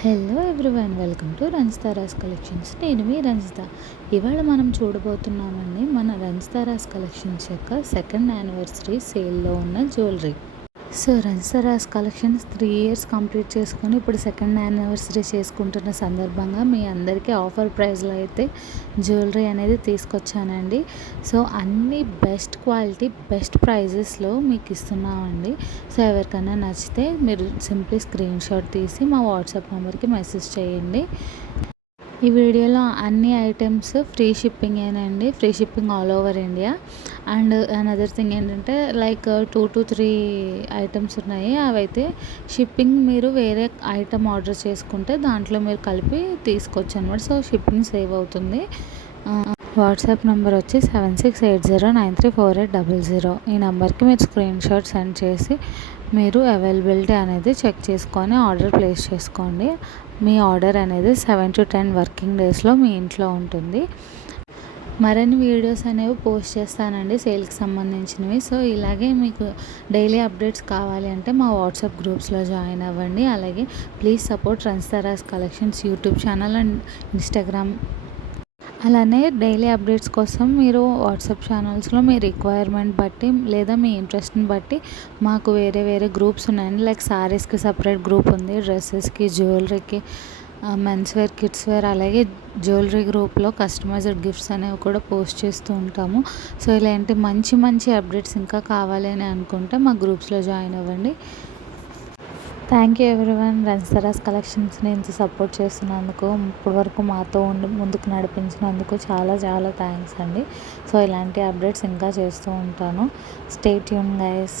Hello everyone, welcome to Ranjitha's collections. నేను మీ రంజిత. ఇవాళ మనం చూడబోతున్నామండి మన రంజితారాస్ కలెక్షన్స్ యొక్క సెకండ్ యానివర్సరీ సేల్లో ఉన్న jewellery. So Ranjitha's collections 3 years complete చేసుకొని ఇప్పుడు సెకండ్ యానివర్సరీ చేసుకుంటున్న సందర్భంగా మీ అందరికీ ఆఫర్ ప్రైస్లో అయితే జ్యువెలరీ అనేది తీసుకొచ్చానండి. సో అన్ని బెస్ట్ క్వాలిటీ బెస్ట్ ప్రైజెస్లో మీకు ఇస్తున్నామండి. సో ఎవరికైనా నచ్చితే మీరు సింప్లీ స్క్రీన్ షాట్ తీసి మా వాట్సాప్ నెంబర్కి మెసేజ్ చేయండి. ఈ వీడియోలో అన్ని ఐటమ్స్ ఫ్రీ షిప్పింగేనండి. Free shipping all over India. And another thing ఏంటంటే లైక్ 2 to 3 ఐటమ్స్ ఉన్నాయి. అవైతే షిప్పింగ్ మీరు వేరే ఐటమ్ ఆర్డర్ చేసుకుంటే దాంట్లో మీరు కలిపి తీసుకోవచ్చు అనమాట. సో షిప్పింగ్ సేవ్ అవుతుంది. వాట్సాప్ నెంబర్ వచ్చి 7680934800. ఈ నెంబర్కి మీరు స్క్రీన్ షాట్ సెండ్ చేసి మీరు అవైలబిలిటీ అనేది చెక్ చేసుకొని ఆర్డర్ ప్లేస్ చేసుకోండి. మీ ఆర్డర్ అనేది 7 to 10 వర్కింగ్ డేస్లో మీ ఇంట్లో ఉంటుంది. మరిన్ని వీడియోస్ అనేవి పోస్ట్ చేస్తానండి సేల్కి సంబంధించినవి. సో ఇలాగే మీకు డైలీ అప్డేట్స్ కావాలి అంటే మా వాట్సాప్ గ్రూప్స్లో జాయిన్ అవ్వండి. అలాగే please support Ranjitha's collections YouTube channel and Instagram. అలానే డైలీ అప్డేట్స్ కోసం మీరు వాట్సాప్ ఛానల్స్లో మీ రిక్వైర్మెంట్ బట్టి లేదా మీ ఇంట్రెస్ట్ని బట్టి మాకు వేరే వేరే గ్రూప్స్ ఉన్నాయండి. లైక్ సారీస్కి సపరేట్ గ్రూప్ ఉంది, డ్రెస్సెస్కి, జ్యువెలరీకి, మెన్స్ వేర్, కిడ్స్ వేర్, అలాగే జ్యువెలరీ గ్రూప్లో కస్టమైజ్డ్ గిఫ్ట్స్ అనేవి కూడా పోస్ట్ చేస్తూ ఉంటాము. సో ఇలాంటి మంచి మంచి అప్డేట్స్ ఇంకా కావాలి అని అనుకుంటే మా గ్రూప్స్లో జాయిన్ అవ్వండి. Thank you everyone. రంజితారాస్ కలెక్షన్స్ని ఇంత సపోర్ట్ చేస్తున్నందుకు, ఇప్పటి వరకు మాతో ఉండి ముందుకు నడిపించినందుకు చాలా చాలా థ్యాంక్స్ అండి. సో ఇలాంటి అప్డేట్స్ ఇంకా చేస్తూ ఉంటాను. Stay tune guys.